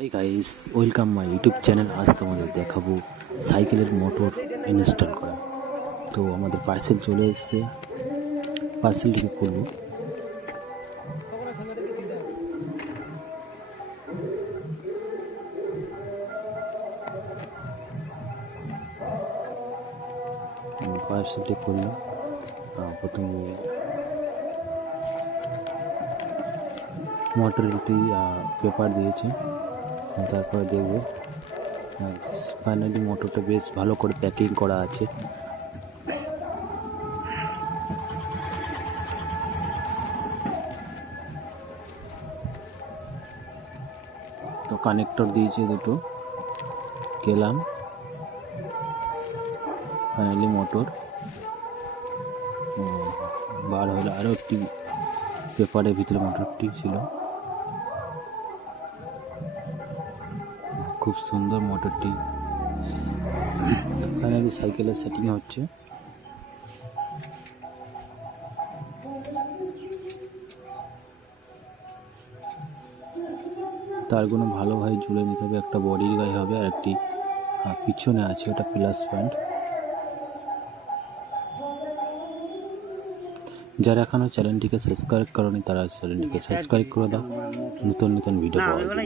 Hi guys, welcome my YouTube channel. আজ তোমাদের দেখাবো সাইকেলের মোটর ইনস্টল করা। তো আমাদের পার্সেল চলে এসেছে, পার্সেলটিকে খুলবো। পার্সেলটি খুললাম। প্রথমে মোটরের একটি পেপার দিয়েছে, তারপরে দেখবো। ফাইনালি মোটরটা বেশ ভালো করে প্যাকিং করা আছে। তো কানেক্টর দিয়েছে দুটো, গেলাম। ফাইনালি মোটর বার হলো। আরও একটি পেপারের ভিতরে মোটরটি ছিল। খুব সুন্দর মোটরটি। ফাইনালি সাইকেলের সেটিং হচ্ছে। তারগুলো ভালোভাবে জুড়ে নিতে হবে। একটা বডির গায়ে হবে আর একটি পিছনে আছে, ওটা প্লাস পয়েন্ট। যারা এখনো চ্যানেলটিকে সাবস্ক্রাইব করনি তারা চ্যানেলটিকে সাবস্ক্রাইব করে দাও, নতুন নতুন ভিডিও পাওয়ার জন্য।